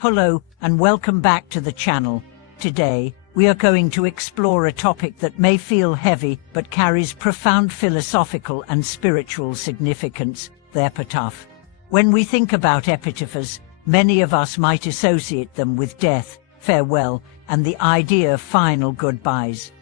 Hello, and welcome back to the channel. Today, we are going to explore a topic that may feel heavy but carries profound philosophical and spiritual significance, the epitaph. When we think about epitaphs, many of us might associate them with death, farewell, and the idea of final goodbyes.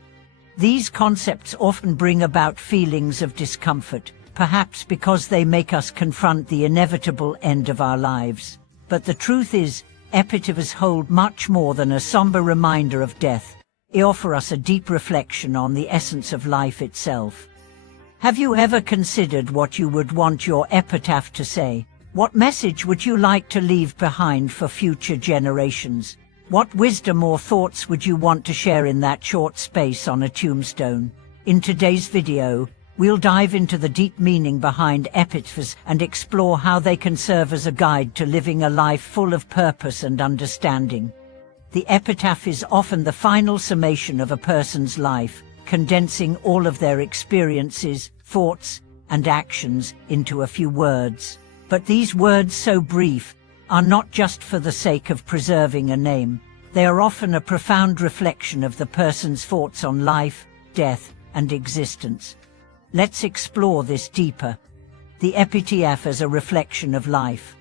These concepts often bring about feelings of discomfort, perhaps because they make us confront the inevitable end of our lives. But the truth is, epitaphs hold much more than a somber reminder of death. They offer us a deep reflection on the essence of life itself. Have you ever considered what you would want your epitaph to say? What message would you like to leave behind for future generations? What wisdom or thoughts would you want to share in that short space on a tombstone? In today's video, we'll dive into the deep meaning behind epitaphs and explore how they can serve as a guide to living a life full of purpose and understanding. The epitaph is often the final summation of a person's life, condensing all of their experiences, thoughts, and actions into a few words. But these words, so brief, are not just for the sake of preserving a name. They are often a profound reflection of the person's thoughts on life, death, and existence. Let's explore this deeper. The epitaph as a reflection of life.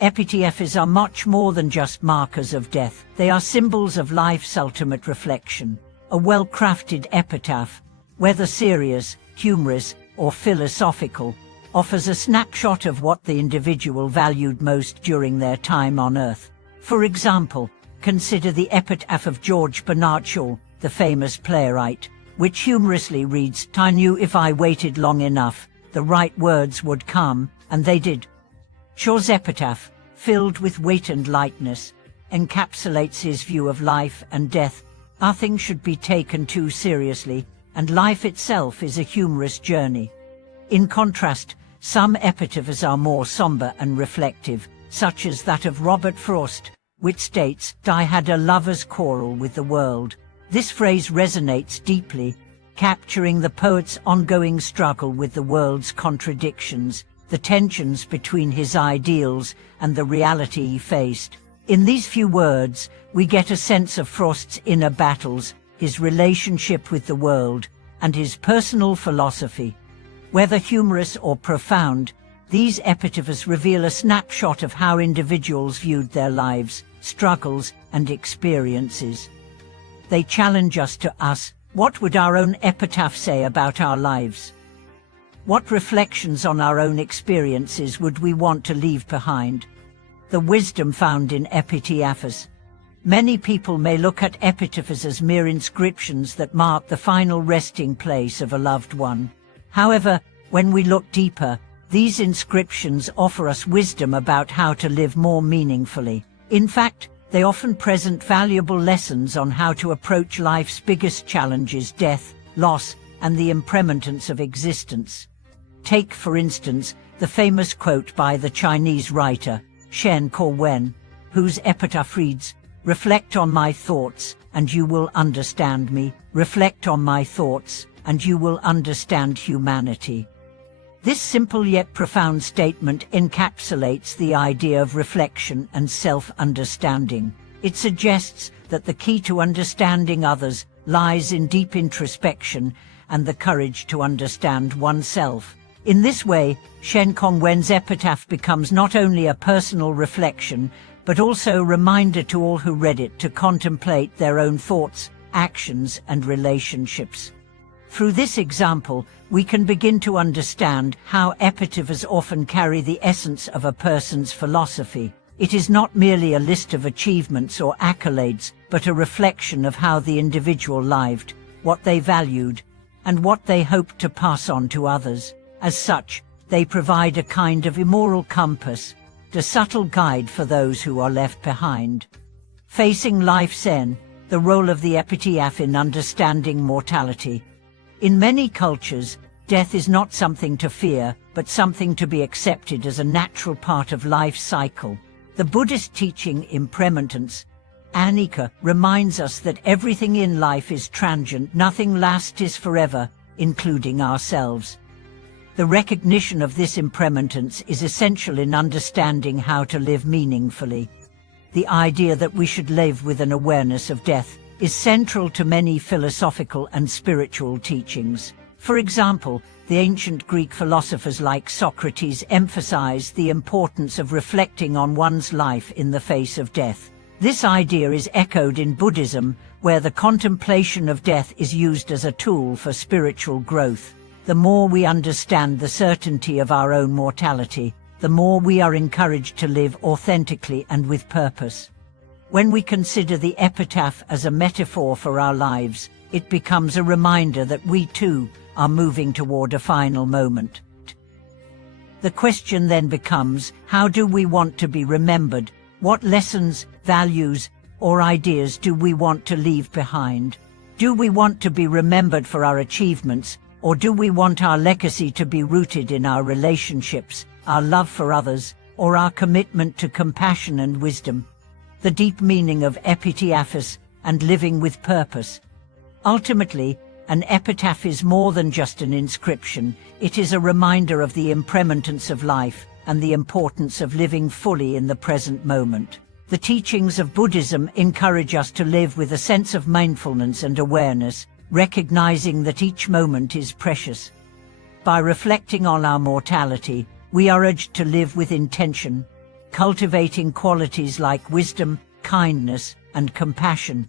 Epitaphs are much more than just markers of death. They are symbols of life's ultimate reflection. A well-crafted epitaph, whether serious, humorous, or philosophical, offers a snapshot of what the individual valued most during their time on Earth. For example, consider the epitaph of George Bernard Shaw, the famous playwright, which humorously reads, "I knew if I waited long enough, the right words would come," and they did. Shaw's epitaph, filled with weight and lightness, encapsulates his view of life and death. Nothing should be taken too seriously, and life itself is a humorous journey. In contrast, some epitaphs are more somber and reflective, such as that of Robert Frost, which states, "I had a lover's quarrel with the world." This phrase resonates deeply, capturing the poet's ongoing struggle with the world's contradictions, the tensions between his ideals and the reality he faced. In these few words, we get a sense of Frost's inner battles, his relationship with the world, and his personal philosophy. Whether humorous or profound, these epitaphs reveal a snapshot of how individuals viewed their lives, struggles, and experiences. They challenge us to ask, what would our own epitaph say about our lives? What reflections on our own experiences would we want to leave behind? The wisdom found in epitaphs. Many people may look at epitaphs as mere inscriptions that mark the final resting place of a loved one. However, when we look deeper, these inscriptions offer us wisdom about how to live more meaningfully. In fact, they often present valuable lessons on how to approach life's biggest challenges: death, loss, and the impermanence of existence. Take, for instance, the famous quote by the Chinese writer, Shen Kongwen, whose epitaph reads, "Reflect on my thoughts, and you will understand me. Reflect on my thoughts, and you will understand humanity." This simple yet profound statement encapsulates the idea of reflection and self-understanding. It suggests that the key to understanding others lies in deep introspection and the courage to understand oneself. In this way, Shen Kongwen's epitaph becomes not only a personal reflection, but also a reminder to all who read it to contemplate their own thoughts, actions, and relationships. Through this example, we can begin to understand how epitaphs often carry the essence of a person's philosophy. It is not merely a list of achievements or accolades, but a reflection of how the individual lived, what they valued, and what they hoped to pass on to others. As such, they provide a kind of immoral compass, a subtle guide for those who are left behind. Facing life's end, the role of the epitaph in understanding mortality. In many cultures, death is not something to fear, but something to be accepted as a natural part of life's cycle. The Buddhist teaching impermanence, anicca, reminds us that everything in life is transient, nothing lasts forever, including ourselves. The recognition of this impermanence is essential in understanding how to live meaningfully. the idea that we should live with an awareness of death is central to many philosophical and spiritual teachings. For example, the ancient Greek philosophers like Socrates emphasized the importance of reflecting on one's life in the face of death. This idea is echoed in Buddhism, where the contemplation of death is used as a tool for spiritual growth. The more we understand the certainty of our own mortality, the more we are encouraged to live authentically and with purpose. When we consider the epitaph as a metaphor for our lives, it becomes a reminder that we too are moving toward a final moment. The question then becomes, how do we want to be remembered? What lessons, values, or ideas do we want to leave behind? Do we want to be remembered for our achievements, or do we want our legacy to be rooted in our relationships, our love for others, or our commitment to compassion and wisdom? The deep meaning of epitaph and living with purpose. Ultimately, an epitaph is more than just an inscription. It is a reminder of the impermanence of life and the importance of living fully in the present moment. The teachings of Buddhism encourage us to live with a sense of mindfulness and awareness, recognizing that each moment is precious. By reflecting on our mortality, we are urged to live with intention, cultivating qualities like wisdom, kindness, and compassion.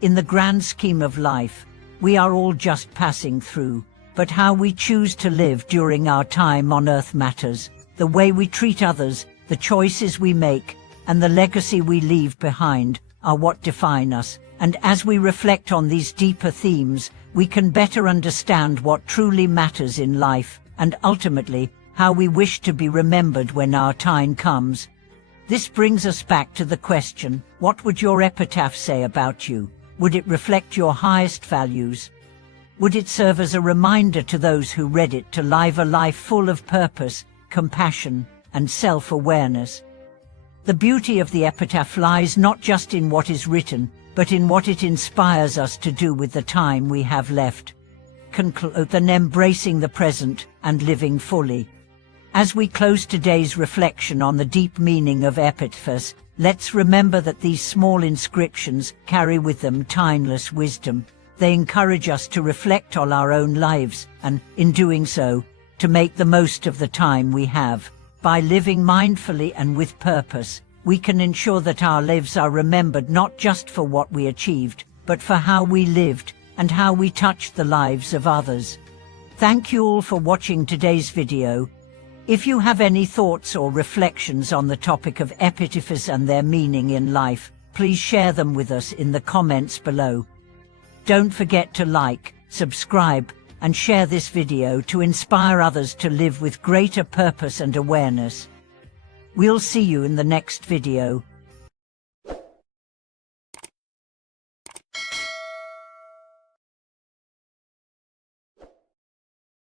In the grand scheme of life, we are all just passing through, but how we choose to live during our time on earth matters. The way we treat others, the choices we make, and the legacy we leave behind are what define us. And as we reflect on these deeper themes, we can better understand what truly matters in life, and ultimately, how we wish to be remembered when our time comes. This brings us back to the question, what would your epitaph say about you? Would it reflect your highest values? Would it serve as a reminder to those who read it to live a life full of purpose, compassion, and self-awareness? The beauty of the epitaph lies not just in what is written, but in what it inspires us to do with the time we have left. Conclude then embracing the present and living fully. As we close today's reflection on the deep meaning of epitaphs, let's remember that these small inscriptions carry with them timeless wisdom. They encourage us to reflect on our own lives and, in doing so, to make the most of the time we have. By living mindfully and with purpose, we can ensure that our lives are remembered not just for what we achieved, but for how we lived and how we touched the lives of others. Thank you all for watching today's video. If you have any thoughts or reflections on the topic of epitaphs and their meaning in life, please share them with us in the comments below. Don't forget to like, subscribe, and share this video to inspire others to live with greater purpose and awareness. We'll see you in the next video.